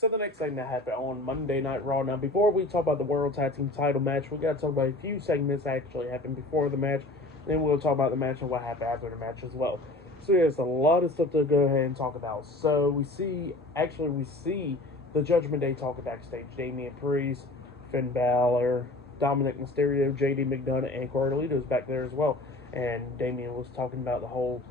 So the next thing that happened on Monday Night Raw. Now, before we talk about the World Tag Team Title match, we got to talk about a few segments that actually happened before the match. Then we'll talk about the match and what happened after the match as well. So yeah, there's a lot of stuff to go ahead and talk about. So we see the Judgment Day talking backstage. Damian Priest, Finn Balor, Dominic Mysterio, JD McDonough, and Carlito's back there as well. And Damian was talking about the whole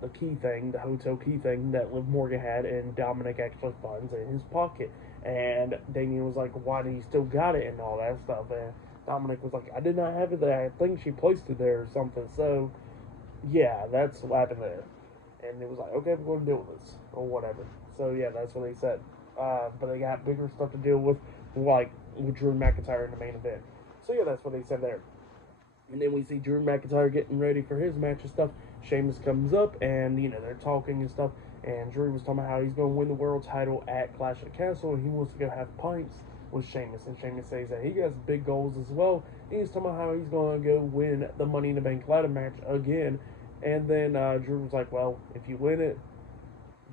the key thing, the hotel key thing that Liv Morgan had, and Dominic actually finds it in his pocket. And Damian was like, "Why do you still got it?" and all that stuff. And Dominic was like, "I did not have it there. I think she placed it there or something." So yeah, that's what happened there. And it was like, okay, we're gonna deal with this or whatever. So yeah, that's what they said. But they got bigger stuff to deal with, like with Drew McIntyre in the main event. So yeah, that's what they said there. And then we see Drew McIntyre getting ready for his match and stuff. Sheamus comes up and, they're talking and stuff. And Drew was talking about how he's going to win the world title at Clash of the Castle and he wants to go have pints with Sheamus. And Sheamus says that he has big goals as well. And he's talking about how he's going to go win the Money in the Bank ladder match again. And then Drew was like, well, if you win it,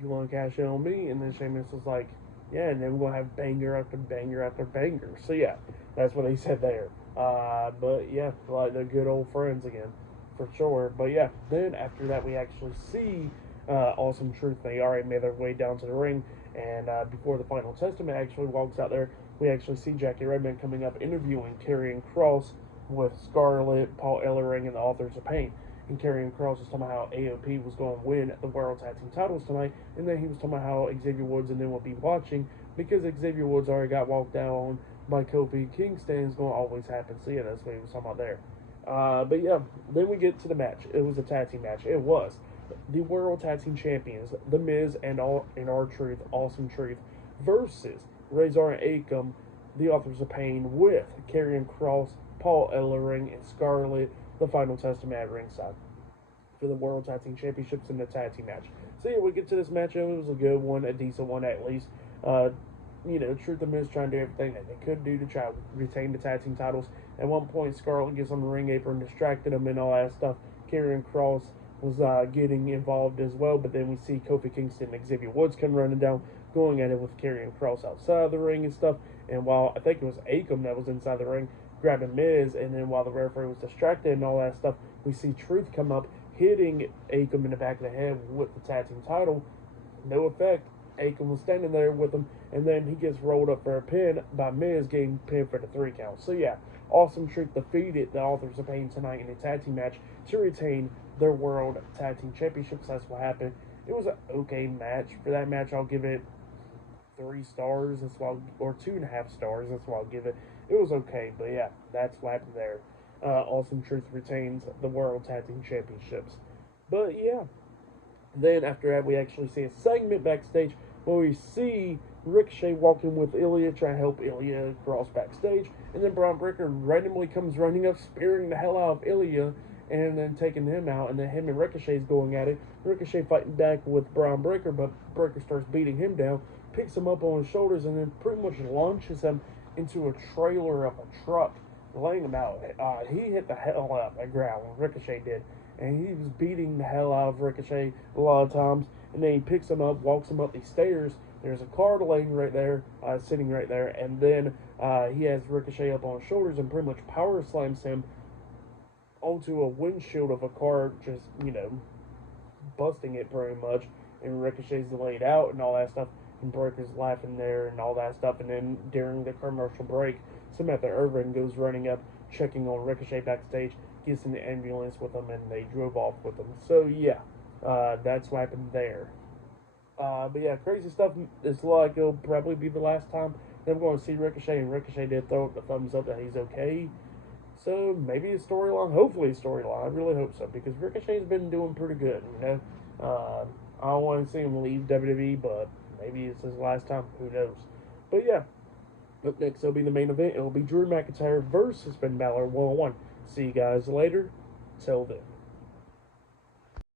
you want to cash in on me? And then Sheamus was like, yeah, and then we're going to have banger after banger after banger. So yeah, that's what they said there. But yeah, like they're good old friends again, for sure. But yeah, then after that we actually see Awesome Truth. They already made their way down to the ring, and before the Final Testament actually walks out there, we actually see Jackie Redmond coming up interviewing Karrion Kross with Scarlett, Paul Ellering, and the Authors of Pain. And Karrion Kross was talking about how AOP was going to win the World Tag Team titles tonight, and then he was talking about how Xavier Woods and them will be watching because Xavier Woods already got walked down by Kofi Kingston. Is going to always happen. So yeah, that's what he was talking about there. But yeah, then we get to the match. It was a tag team match. It was the World Tag Team Champions, The Miz and R-Truth, Awesome Truth, versus Rezar and Akam, the Authors of Pain, with Karrion Kross, Paul Ellering, and Scarlett, the Final Testament at ringside for the World Tag Team Championships in the tag team match. So yeah, we get to this match, and it was a good one, a decent one at least. Truth and Miz trying to do everything that they could do to try to retain the tag team titles. At one point, Scarlett gets on the ring apron, distracted them and all that stuff. Karrion Kross was getting involved as well, but then we see Kofi Kingston and Xavier Woods come running down, going at it with Karrion Kross outside the ring and stuff. And while I think it was Akam that was inside the ring, grabbing Miz, and then while the referee was distracted and all that stuff, we see Truth come up, hitting Akam in the back of the head with the tag team title. No effect. Akam was standing there with him, and then he gets rolled up for a pin by Miz, getting pinned for the 3 count. So yeah, Awesome Truth defeated the Authors of Pain tonight in a tag team match to retain their World Tag Team Championships. That's what happened. It was an okay match. For that match, I'll give it 3 stars. That's why, or 2.5 stars. That's why I'll give it. It was okay, but yeah, that's what happened there. Awesome Truth retains the World Tag Team Championships. But yeah, then after that, we actually see a segment backstage where we see Ricochet walking with Ilya, trying to help Ilya cross backstage. And then Braun Breaker randomly comes running up, spearing the hell out of Ilya, and then taking him out. And then him and Ricochet's going at it. Ricochet fighting back with Braun Breaker, but Breaker starts beating him down, picks him up on his shoulders, and then pretty much launches him into a trailer of a truck, laying him out. He hit the hell out of the ground, Ricochet did. And he was beating the hell out of Ricochet a lot of times. And then he picks him up, walks him up these stairs. There's a car laying right there, sitting right there. And then he has Ricochet up on his shoulders and pretty much power slams him onto a windshield of a car, just, busting it pretty much. And Ricochet's laid out and all that stuff. And Breaker's laughing there and all that stuff. And then during the commercial break, Samantha Irvin goes running up, checking on Ricochet backstage, gets in the ambulance with them, and they drove off with them. So yeah, that's what happened there. But yeah, crazy stuff. It's like it'll probably be the last time that I'm going to see Ricochet, and Ricochet did throw up the thumbs up that he's okay. So maybe a storyline, hopefully a storyline. I really hope so, because Ricochet's been doing pretty good, I don't want to see him leave WWE, but maybe it's his last time. Who knows? But yeah, up next will be the main event. It'll be Drew McIntyre versus Finn Balor 1-on-1. See you guys later. Till then.